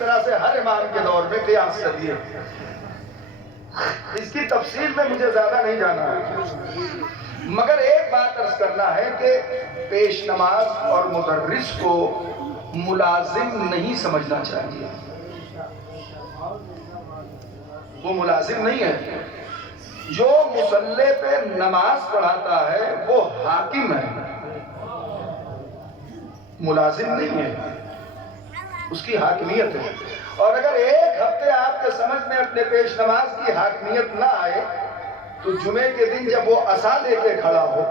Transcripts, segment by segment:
طرح سے ہر امام کے دور میں قیاس کر دیے. اس کی تفصیل میں مجھے زیادہ نہیں جانا ہے، مگر ایک بات عرض کرنا ہے کہ پیش نماز اور مدرس کو ملازم نہیں سمجھنا چاہیے. وہ ملازم نہیں ہے. جو مصلی پہ نماز پڑھاتا ہے وہ حاکم ہے، ملازم نہیں ہے، اس کی حاکمیت ہے. اور اگر ایک ہفتے آپ کے سمجھ میں اپنے پیش نماز کی حاکمیت نہ آئے تو جمعے کے دن جب وہ عصا لے کے کھڑا ہو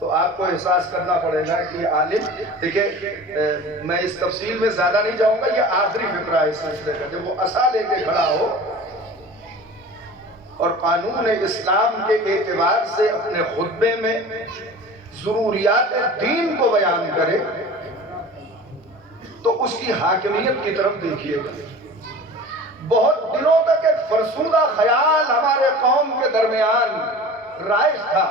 تو آپ کو احساس کرنا پڑے گا کہ عالم. دیکھیں میں اس تفصیل میں زیادہ نہیں جاؤں گا، یہ آخری فقرہ ہے اس مسئلے کا. جب وہ عصا لے کے کھڑا ہو اور قانون اسلام کے اعتبار سے اپنے خطبے میں ضروریات دین کو بیان کرے تو اس کی حاکمیت کی طرف دیکھیے گا. بہت دنوں تک ایک فرسودہ خیال ہمارے قوم کے درمیان رائج تھا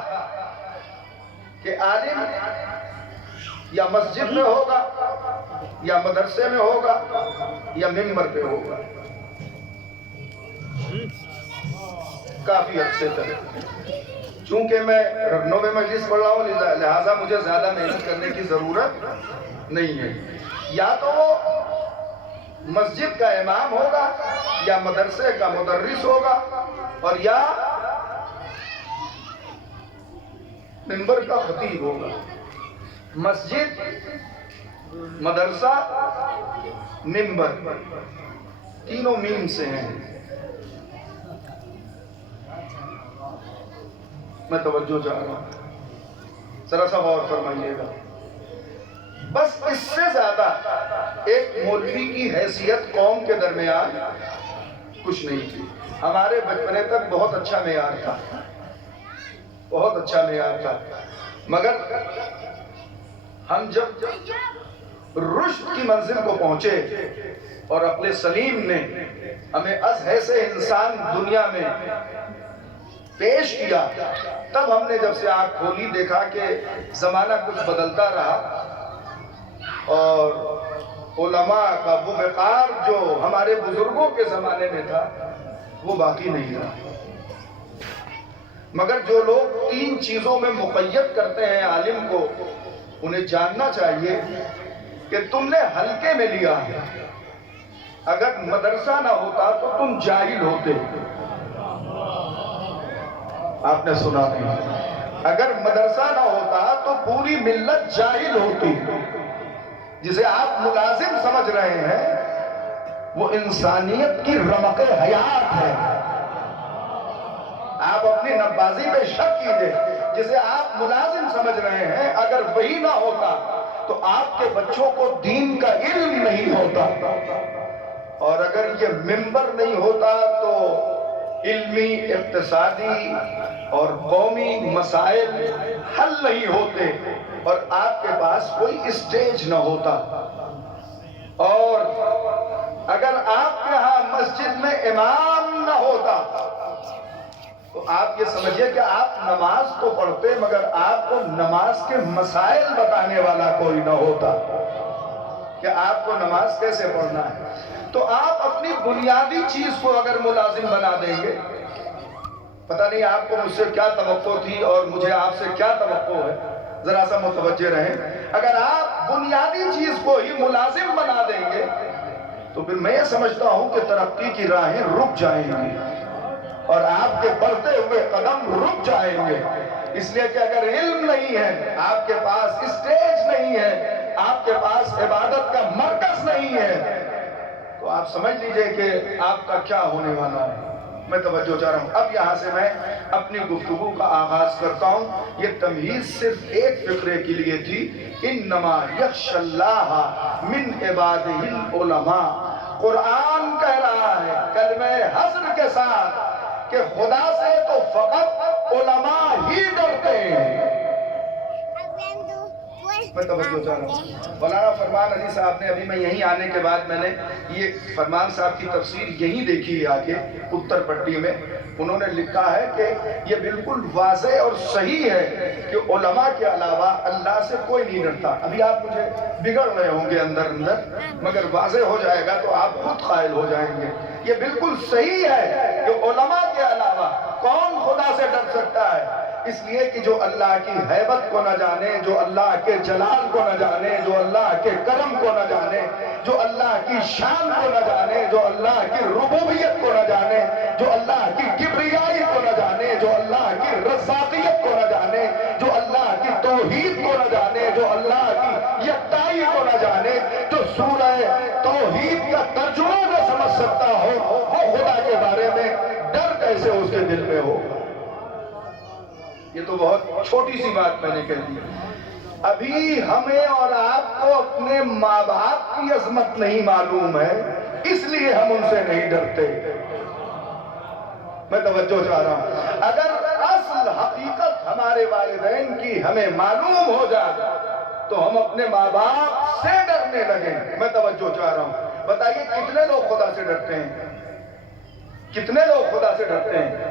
کہ عالم یا مسجد میں ہوگا یا مدرسے میں ہوگا یا ممبر پہ ہوگا. کافی عرصے تک چونکہ میں رکنوں میں مجلس پڑھ رہا ہوں لہٰذا مجھے زیادہ محنت کرنے کی ضرورت نہیں ہے. یا تو وہ مسجد کا امام ہوگا یا مدرسے کا مدرس ہوگا اور یا ممبر کا خطیب ہوگا. مسجد، مدرسہ، ممبر، تینوں میم سے ہیں. میں توجہ چاہ رہا ہوں، ذرا سا غور فرمائیے گا. بس اس سے زیادہ ایک مولوی کی حیثیت قوم کے درمیان کچھ نہیں تھی. ہمارے بچپنے تک بہت اچھا معیار تھا، بہت اچھا معیار تھا، مگر ہم جب رشد کی منزل کو پہنچے اور عقل سلیم نے ہمیں از حیث انسان دنیا میں پیش کیا تب ہم نے جب سے آنکھ کھولی دیکھا کہ زمانہ کچھ بدلتا رہا اور علماء کا وہ وقار جو ہمارے بزرگوں کے زمانے میں تھا وہ باقی نہیں رہا. مگر جو لوگ تین چیزوں میں مقید کرتے ہیں عالم کو انہیں جاننا چاہیے کہ تم نے حلقے میں لیا ہے. اگر مدرسہ نہ ہوتا تو تم جاہل ہوتے. آپ نے سنا نہیں؟ اگر مدرسہ نہ ہوتا تو پوری ملت جاہل ہوتی. جسے آپ ملازم سمجھ رہے ہیں وہ انسانیت کی رمق حیات ہے. آپ اپنی نبازی پہ شک کیجئے. جسے آپ ملازم سمجھ رہے ہیں اگر وہی نہ ہوتا تو آپ کے بچوں کو دین کا علم نہیں ہوتا، اور اگر یہ ممبر نہیں ہوتا تو علمی، اقتصادی اور قومی مسائل حل نہیں ہوتے اور آپ کے پاس کوئی اسٹیج نہ ہوتا. اور اگر آپ کے ہاں مسجد میں امام نہ ہوتا تو آپ یہ سمجھیے کہ آپ نماز تو پڑھتے مگر آپ کو نماز کے مسائل بتانے والا کوئی نہ ہوتا کہ آپ کو نماز کیسے پڑھنا ہے. تو آپ اپنی بنیادی چیز کو اگر ملازم بنا دیں گے، پتہ نہیں آپ کو مجھ سے کیا توقع تھی اور مجھے آپ سے کیا توقع ہے، ذرا سا متوجہ رہیں. اگر آپ بنیادی چیز کو ہی ملازم بنا دیں گے تو پھر میں یہ سمجھتا ہوں کہ ترقی کی راہیں رک جائیں گی اور آپ کے بڑھتے ہوئے قدم رک جائیں گے. اس لیے کہ اگر علم نہیں ہے، آپ کے پاس اسٹیج نہیں ہے، آپ کے پاس عبادت کا مرکز نہیں ہے تو آپ سمجھ لیجئے کہ آپ کا کیا ہونے والا ہے. میں توجہ چاہ رہا ہوں. اب یہاں سے میں اپنی گفتگو کا آغاز کرتا ہوں. یہ تمہیز صرف ایک فقرے کے لیے تھی. انما یخشی اللہ من عبادہ العلماء. قرآن کہہ رہا ہے کلمہ حصر کے ساتھ کہ خدا سے تو فقط علماء ہی ڈرتے ہیں. میں توجہ چاہ رہا ہوں. مولانا فرمان علی صاحب نے ابھی میں یہیں آنے کے بعد میں نے یہ فرمان صاحب کی تفسیر یہیں دیکھی ہے آگے اتر پٹی میں. انہوں نے لکھا ہے کہ یہ بالکل واضح اور صحیح ہے کہ علماء کے علاوہ اللہ سے کوئی نہیں ڈرتا. ابھی آپ مجھے بگڑ رہے ہوں گے اندر مگر واضح ہو جائے گا تو آپ خود قائل ہو جائیں گے. یہ بالکل صحیح ہے کہ علماء کے علاوہ کون خدا سے ڈر سکتا ہے. اس لیے کہ جو اللہ کی ہیبت کو نہ جانے، جو اللہ کے جلال کو نہ جانے، جو اللہ کے کرم کو نہ جانے، جو اللہ کی شان کو نہ جانے، جو اللہ کی ربوبیت کو نہ جانے، جو اللہ کی کبریائی کو نہ جانے، جو اللہ کی رزاقیت کو نہ جانے، جو اللہ کی توحید کو نہ جانے، جو اللہ کی یکتائی کو نہ جانے، جو سورہ توحید کا ترجمہ نہ سمجھ سکتا ہو، وہ خدا کے بارے میں ڈر کیسے اس کے دل میں ہو. یہ تو بہت چھوٹی سی بات میں نے کہہ دی. ابھی ہمیں اور آپ کو اپنے ماں باپ کی عظمت نہیں معلوم ہے، اس لیے ہم ان سے نہیں ڈرتے. میں توجہ چاہ رہا ہوں. اگر اصل حقیقت ہمارے والدین کی ہمیں معلوم ہو جائے تو ہم اپنے ماں باپ سے ڈرنے لگیں. میں توجہ چاہ رہا ہوں. بتائیے کتنے لوگ خدا سے ڈرتے ہیں؟ کتنے لوگ خدا سے ڈرتے ہیں؟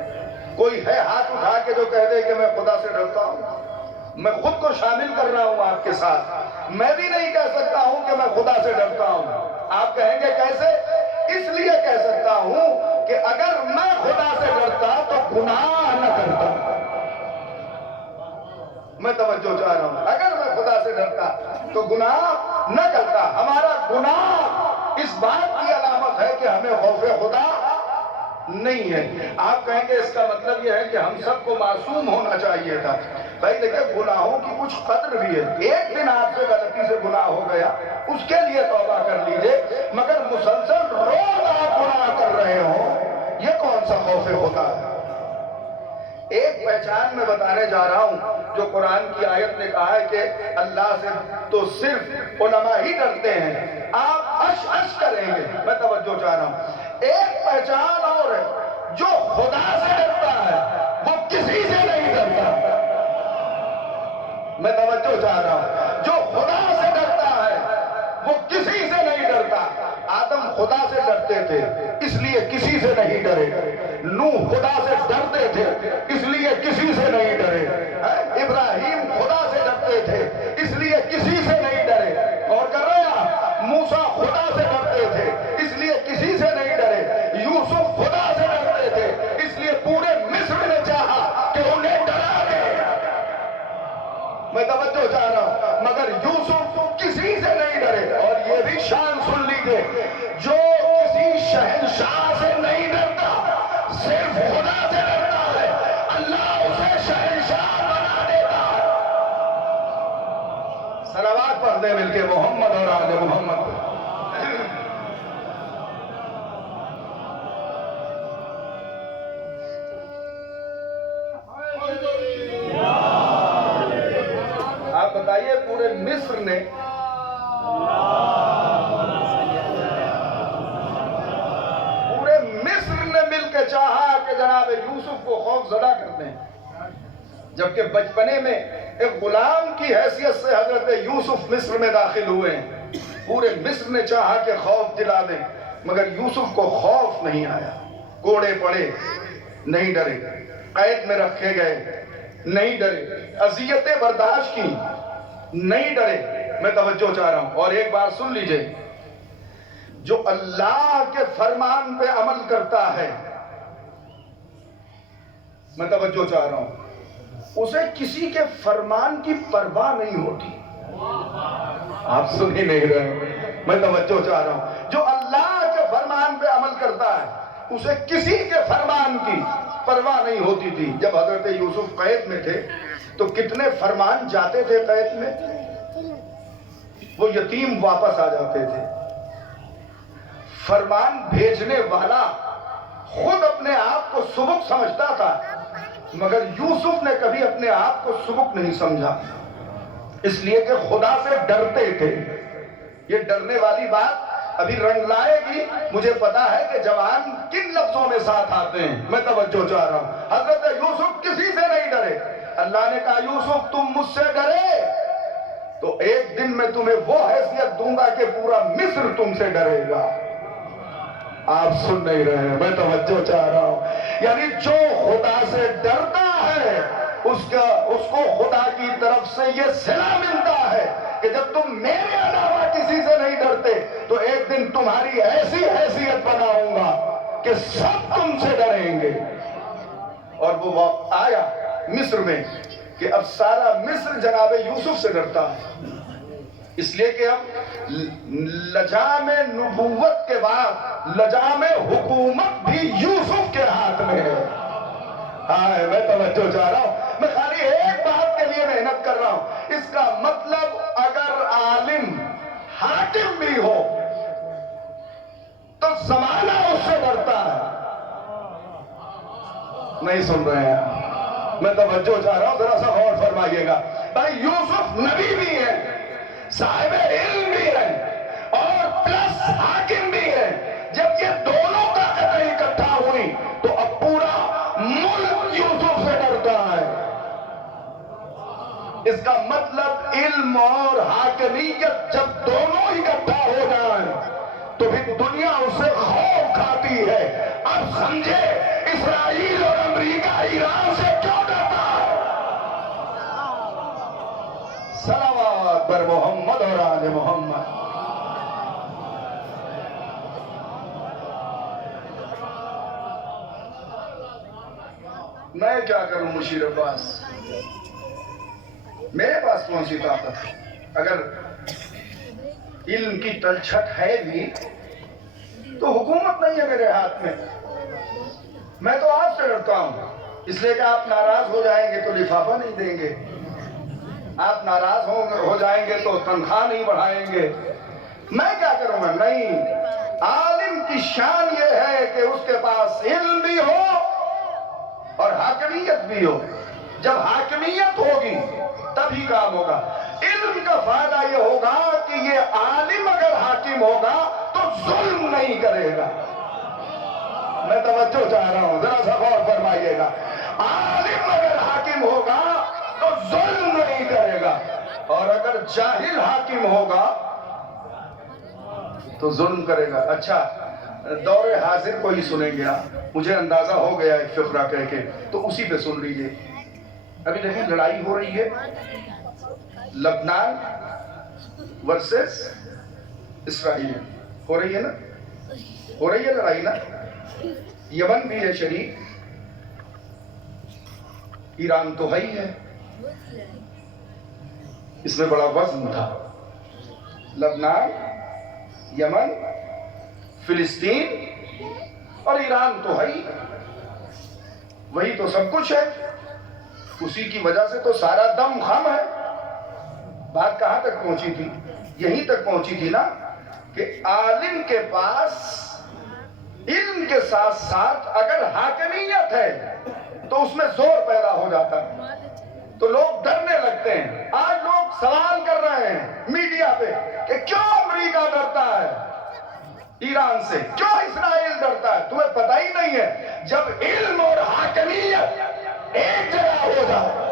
کوئی ہے ہاتھ اٹھا کے جو کہہ دے کہ میں خدا سے ڈرتا ہوں؟ میں خود کو شامل کر رہا ہوں آپ کے ساتھ. میں بھی نہیں کہہ سکتا ہوں کہ میں خدا سے ڈرتا ہوں. آپ کہیں گے کیسے؟ اس لیے کہہ سکتا ہوں کہ اگر میں خدا سے ڈرتا تو گناہ نہ کرتا. میں توجہ چاہ رہا ہوں. اگر میں خدا سے ڈرتا تو گناہ نہ کرتا. ہمارا گناہ اس بات کی علامت ہے کہ ہمیں خوف خدا نہیں ہے. آپ کہیں گے اس کا مطلب یہ ہے کہ ہم سب کو معصوم ہونا چاہیے تھا. بھائی دیکھیں گناہوں کی کچھ قدر بھی ہے. ایک دن آپ سے غلطی سے گناہ ہو گیا اس کے لیے توبہ کر لیجئے، مگر مسلسل روز آپ گناہ کر رہے ہوں یہ کون سا خوف خدا ہے؟ ایک پہچان میں بتانے جا رہا ہوں جو قرآن کی آیت نے کہا ہے کہ اللہ سے تو صرف علماء ہی ڈرتے ہیں. آپ اش اش کریں گے. میں توجہ چاہ رہا ہوں. ایک پہچان اور ہے، جو خدا سے ڈرتا ہے وہ کسی سے نہیں ڈرتا. میں توجہ چاہ رہا ہوں. جو خدا سے ڈرتا ہے وہ کسی سے نہیں ڈرتا. آدم خدا سے ڈرتے تھے اس لیے کسی سے نہیں ڈرے. نوح خدا سے ڈرتے تھے اس لیے کسی سے نہیں ڈرے. ابراہیم خدا سے ڈرتے تھے اس لیے کسی سے نہیں ڈرے. اور کر رہے ہیں موسیٰ خدا سے ڈرتے تھے اس لیے کسی سے نہیں ڈرے. یوسف خدا سے ڈرتے تھے اس لیے پورے مصر نے چاہا کہ انہیں ڈرا دے. میں توجہ چاہ رہا ہوں. مگر یوسف کسی سے نہیں ڈرے. اور یہ بھی شان سن لیجیے، جو کسی شہنشاہ سے نہیں ڈرتا صرف خدا سے ڈرتا ہے، اللہ اسے شہنشاہ بنا دیتا ہے. صلوات پڑھ دیں مل کے محمد اور آل محمد. آپ بتائیے پورے مصر نے مل کے چاہا کہ جناب یوسف کو خوف زدہ کر دیں، جبکہ بچپنے میں ایک غلام کی حیثیت سے حضرت یوسف مصر میں داخل ہوئے ہیں. پورے مصر نے چاہا کہ خوف دلا دیں مگر یوسف کو خوف نہیں آیا. کوڑے پڑے نہیں ڈرے، قید میں رکھے گئے نہیں ڈرے، اذیتیں برداشت کی نہیں ڈرے. میں توجہ چاہ رہا ہوں. اور ایک بات سن لیجئے، جو اللہ کے فرمان پہ عمل کرتا ہے، میں توجہ چاہ رہا ہوں، اسے کسی کے فرمان کی پرواہ نہیں ہوتی. آپ سن ہی نہیں رہے. میں توجہ چاہ رہا ہوں. جو اللہ کے فرمان پہ عمل کرتا ہے اسے کسی کے فرمان کی پرواہ نہیں ہوتی تھی. جب حضرت یوسف قید میں تھے تو کتنے فرمان جاتے تھے قید میں، وہ یتیم واپس آ جاتے تھے. فرمان بھیجنے والا خود اپنے آپ کو سبک سمجھتا تھا مگر یوسف نے کبھی اپنے آپ کو سبک نہیں سمجھا، اس لیے کہ خدا سے ڈرتے تھے. یہ ڈرنے والی بات ابھی رنگ لائے گی. مجھے پتا ہے کہ جوان کن لفظوں میں ساتھ آتے ہیں. میں توجہ چاہ رہا ہوں. حضرت یوسف کسی سے نہیں ڈرے. اللہ نے کہا یوسف تم مجھ سے ڈرے تو ایک دن میں تمہیں وہ حیثیت دوں گا کہ پورا مصر تم سے ڈرے گا. آپ سن نہیں رہے ہیں، میں توجہ چاہ رہا ہوں. یعنی جو خدا سے ڈرتا ہے اس کو خدا کی طرف سے یہ صلہ ملتا ہے کہ جب تم میرے علاوہ کسی سے نہیں ڈرتے تو ایک دن تمہاری ایسی حیثیت بناؤں گا کہ سب تم سے ڈریں گے. اور وہ وقت آیا مصر میں کہ اب سارا مصر جناب یوسف سے ڈرتا ہے، اس لیے کہ اب لجام نبوت کے بعد لجام حکومت بھی یوسف کے ہاتھ میں ہے. ہاں میں توجہ چاہ رہا ہوں، میں خالی ایک بات کے لیے محنت کر رہا ہوں. اس کا مطلب اگر عالم حاکم بھی ہو تو زمانہ اس سے ڈرتا ہے. نہیں سن رہے ہیں، میں توجہ چاہ رہا ہوں، ذرا سا غور فرمائیے گا. بھائی یوسف نبی بھی ہے، صاحب علم بھی ہے اور پلس حاکم بھی ہے. جب یہ دونوں طاقتیں اکٹھا ہوئی تو اب پورا ملک یوسف سے ڈرتا ہے. اس کا مطلب علم اور حاکمیت جب دونوں اکٹھا ہو جائیں تو پھر دنیا اسے خوف کھاتی ہے. اب سمجھے اسرائیل اور امریکہ ایران سے کیوں ڈرتا ہے. صلوات بر محمد اور آل محمد. میں کیا کروں مشیر عباس، میرے پاس کون سی طاقت ہے؟ اگر علم کی تلچھٹ ہے بھی تو حکومت نہیں ہے میرے ہاتھ میں. میں تو آپ سے ڈرتا ہوں اس لیے کہ آپ ناراض ہو جائیں گے تو لفافہ نہیں دیں گے، آپ ناراض ہو جائیں گے تو تنخواہ نہیں بڑھائیں گے. میں کیا کروں گا؟ نہیں، عالم کی شان یہ ہے کہ اس کے پاس علم بھی ہو اور حاکمیت بھی ہو. جب حاکمیت ہوگی تبھی کام ہوگا. علم کا فائدہ یہ ہوگا کہ یہ عالم اگر حاکم ہوگا تو ظلم نہیں کرے گا. میں توجہ چاہ رہا ہوں، ذرا سا غور فرمائیے گا. عالم اگر حاکم ہوگا تو ظلم نہیں کرے گا، اور اگر جاہل حاکم ہوگا تو ظلم کرے گا. اچھا دور حاضر کو ہی سنیں گے آپ، مجھے اندازہ ہو گیا ایک فقرہ کہہ کے، تو اسی پہ سن لیجئے. ابھی دیکھیں لڑائی ہو رہی ہے لبنان ورسس اسرائیل، ہو رہی ہے نا، ہو رہی ہے لڑائی نا. یمن بھی ہے شریک، ایران تو ہے ہی ہے. اس میں بڑا وزن تھا. لبنان، یمن، فلسطین اور ایران تو ہے ہی، وہی تو سب کچھ ہے. اسی کی وجہ سے تو سارا دم خم ہے. بات کہاں تک پہنچی تھی؟ یہیں تک پہنچی تھی نا کہ عالم کے پاس علم کے ساتھ ساتھ اگر حاکمیت ہے تو اس میں زور پیدا ہو جاتا ہے، تو لوگ ڈرنے لگتے ہیں. آج لوگ سوال کر رہے ہیں میڈیا پہ کہ کیوں امریکہ ڈرتا ہے ایران سے، کیوں اسرائیل ڈرتا ہے. تمہیں پتہ ہی نہیں ہے جب علم اور حاکمیت ایک جگہ ہو جائے،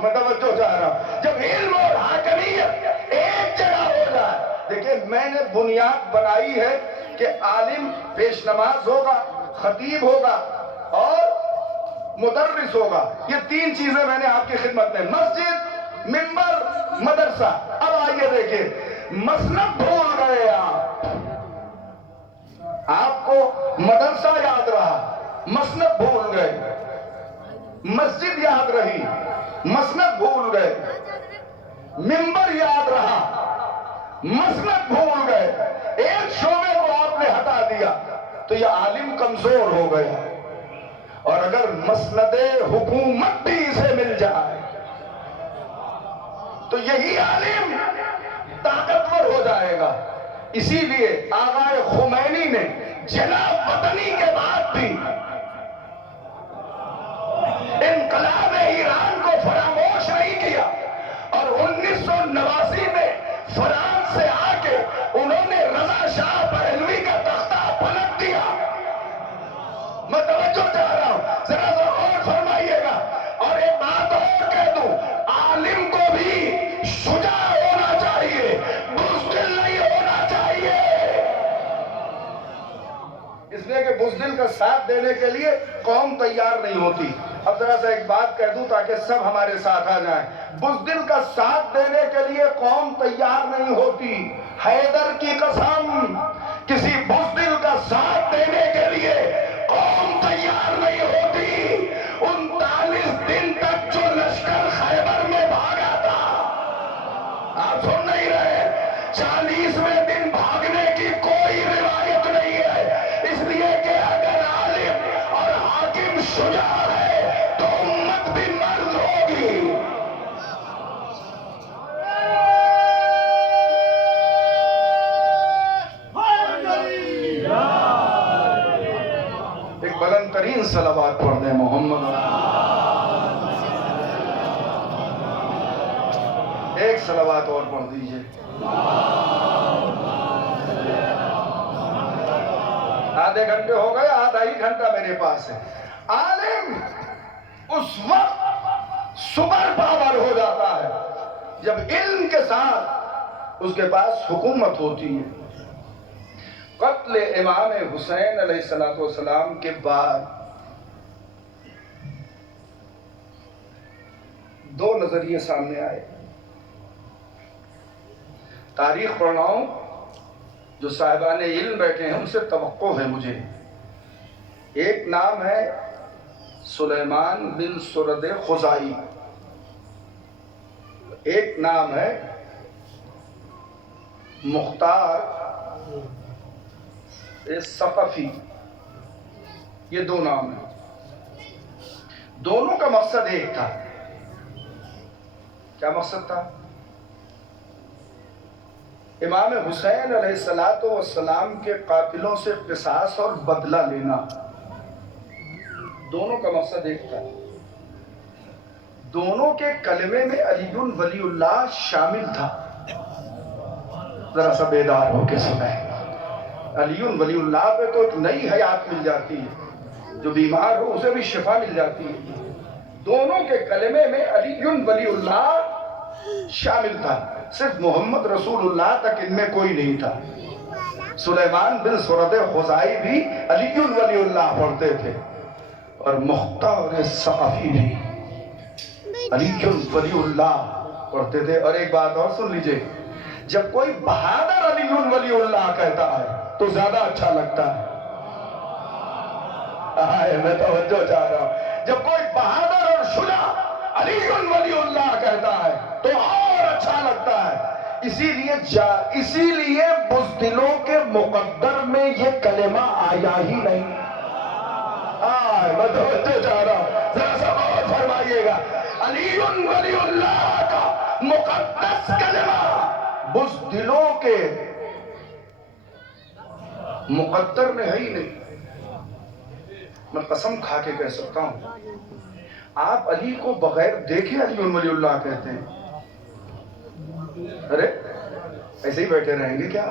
میں توجہ چاہ رہا ہوں، جب علم اور حاکمیت ایک جگہ ہو جائے. دیکھیں میں نے بنیاد بنائی ہے کہ عالم پیش نماز ہوگا، خطیب ہوگا اور مدرس ہوگا. یہ تین چیزیں میں نے آپ کی خدمت میں، مسجد، منبر، مدرسہ. اب آئیے دیکھیں، مسند بھول گئے آپ کو مدرسہ یاد رہا، مسند بھول گئے. مسجد یاد رہی، مسند بھول گئے. منبر یاد رہا، مسند بھول گئے. ایک شعبے کو آپ نے ہٹا دیا تو یہ عالم کمزور ہو گیا. اور اگر مسند حکومت بھی اسے مل جائے تو یہی عالم طاقتور ہو جائے گا. اسی لیے آقا خمینی نے جناب وطنی کے بعد بھی انقلاب ایران کو فراموش نہیں کیا، اور 1989 میں فرانس سے آ کے انہوں نے رضا شاہ پہلوی کا تختہ پلٹ دیا. میں توجہ چاہ رہا ہوں، ذرا سا غور فرمائیے گا. اور ایک بات اور کہہ دوں، عالم کو بھی کا ساتھ دینے کے لیے قوم تیار نہیں ہوتی. اب ذرا سا ایک بات کہہ دوں تاکہ سب ہمارے ساتھ آ جائیں. بزدل کا ساتھ دینے کے لیے قوم تیار نہیں ہوتی. حیدر کی قسم، کسی بزدل کا ساتھ دینے کے لیے قوم تیار نہیں ہوتی. 39 دن تک جو لشکر خیبر میں بھاگا تھا، آپ سن نہیں رہے، 40ویں دن بھاگنے کی کوئی روایت نہیں ہے، اس لیے کہ اگر عالم اور حاکم شجاع ہے تو امت بھی مرد ہوگی. ایک بلند ترین صلوات پڑھ دیں محمد. ایک صلوات اور پڑھ دیجئے. آدھے گھنٹے ہو گئے، آدھا ہی گھنٹہ میرے پاس ہے. عالم اس وقت سپر پاور ہو جاتا ہے جب علم کے ساتھ اس کے پاس حکومت ہوتی ہے. قتل امام حسین علیہ السلام کے بعد دو نظریے سامنے آئے. تاریخ پڑھ رہا ہوں، جو صاحبان علم بیٹھے ہیں ان سے توقع ہے مجھے. ایک نام ہے سلیمان بن سرد خزائی، ایک نام ہے مختار ثقفی. یہ دو نام ہیں. دونوں کا مقصد ایک تھا. کیا مقصد تھا؟ امام حسین علیہ السلام کے قاتلوں سے قصاص اور بدلہ لینا. دونوں کا مقصد ایک تھا. دونوں کے کلمے میں علی ولی اللہ شامل تھا. ذرا سا بیدار ہو کے سنیں. علی ولی اللہ پہ تو ایک نئی حیات مل جاتی ہے، جو بیمار ہو اسے بھی شفا مل جاتی ہے. دونوں کے کلمے میں علی ولی اللہ شامل تھا. صرف محمد رسول اللہ تک ان میں کوئی نہیں تھا. سلیمان بن سرد خزائی بھی علی ولی اللہ پڑھتے تھے اور مختار ثقفی بھی علی ولی اللہ پڑھتے تھے. اور ایک بات اور سن لیجئے، جب کوئی بہادر علی ولی اللہ کہتا ہے تو زیادہ اچھا لگتا ہے. میں توجہ چاہ رہا ہوں. جب کوئی بہادر اور شجاع علی ولی اللہ کہتا ہے تو اور اچھا لگتا ہے. اسی لیے بزدلوں کے مقدر میں یہ کلمہ آیا ہی نہیں. میں توجہ چاہ رہا ہوں، ذرا سا غور فرمائیے گا. علی ولی اللہ کا مقدس کلمہ بزدلوں کے مقدر میں ہے ہی نہیں. میں قسم کھا کے کہہ سکتا ہوں، آپ علی کو بغیر دیکھے علی ولی اللہ کہتے ہیں. ارے ایسے ہی بیٹھے رہیں گے کیا؟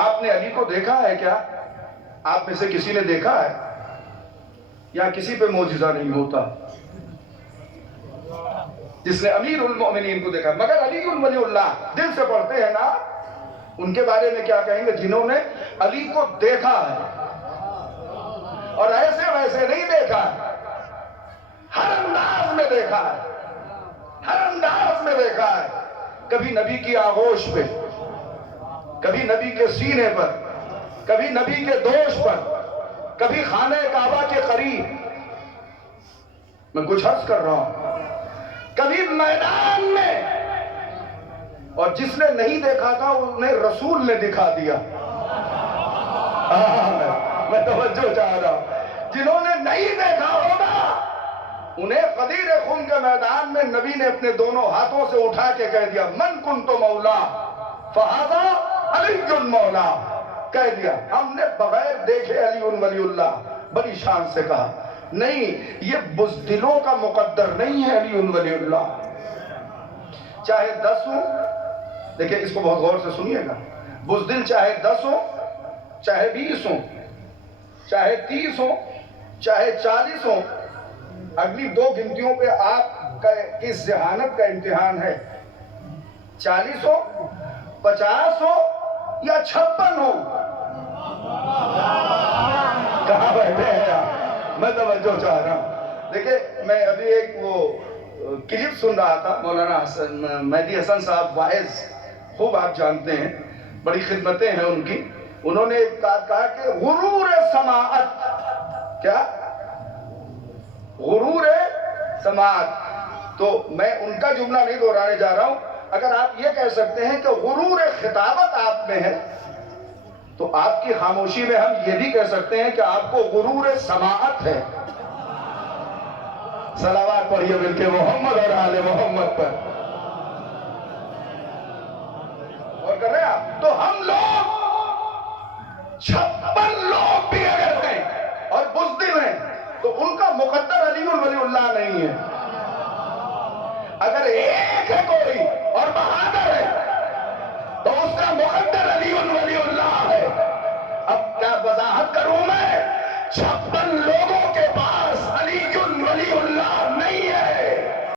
آپ نے علی کو دیکھا ہے کیا؟ آپ میں سے کسی نے دیکھا ہے؟ یا کسی پہ معجزہ نہیں ہوتا جس نے امیر المؤمنین کو دیکھا؟ مگر علی ولی اللہ دل سے پڑھتے ہیں نا. ان کے بارے میں کیا کہیں گے؟ جنہوں نے علی کو دیکھا ہے اور ایسے ویسے نہیں دیکھا ہے، ہر انداز میں دیکھا ہے، ہر انداز میں دیکھا ہے. کبھی نبی کی آغوش پہ، کبھی نبی کے سینے پر، کبھی نبی کے دوش پر، کبھی خانہ کعبہ کے قریب. میں کچھ عرض کر رہا ہوں، کبھی میدان میں. اور جس نے نہیں دیکھا تھا انہیں رسول نے دکھا دیا. میں توجہ چاہ رہا ہوں. جنہوں نے نہیں دیکھا ہوگا انہیں قدیر خم کے میدان میں نبی نے اپنے دونوں ہاتھوں سے اٹھا کے کہہ دیا من کنت مولا فہذا علی مولا. کہہ دیا ہم نے بغیر دیکھے علی ولی اللہ. بڑی شان سے کہا. نہیں، یہ بزدلوں کا مقدر نہیں ہے علی ولی اللہ. چاہے 10 ہوں، دیکھیں اس کو بہت غور سے سنیے گا. بزدل چاہے 10 ہوں، چاہے 20 ہوں، چاہے 30 ہوں، چاہے 40 ہوں. اگلی 2 گنتیوں پہ آپ کا اس ذہانت کا امتحان ہے. 40 ہو، 50 ہو یا 56 ہو. کہاں میں توجہ چاہ رہا ہوں. دیکھیں میں ابھی ایک وہ کلپ سن رہا تھا. مولانا مہدی حسن صاحب واعظ، خوب آپ جانتے ہیں، بڑی خدمتیں ہیں ان کی. انہوں نے کہا کہ غرور سماعت، کیا غرور سماعت. تو میں ان کا جملہ نہیں دہرانے جا رہا ہوں. اگر آپ یہ کہہ سکتے ہیں کہ غرور خطابت آپ میں ہے تو آپ کی خاموشی میں ہم یہ بھی کہہ سکتے ہیں کہ آپ کو غرور سماعت ہے. صلوات پڑھیے مل کے محمد اور آل محمد پر. اور کر رہے ہیں آپ. تو ہم لوگ 56 لوگ بھی اگر ہیں اور بزدل ہیں تو ان کا مقدر علی ولی اللہ نہیں ہے. اگر ایک ہے کوئی اور بہادر ہے تو اس کا مقدر علی ولی اللہ ہے. اب کیا وضاحت کروں میں؟ 56 لوگوں کے پاس علی ولی اللہ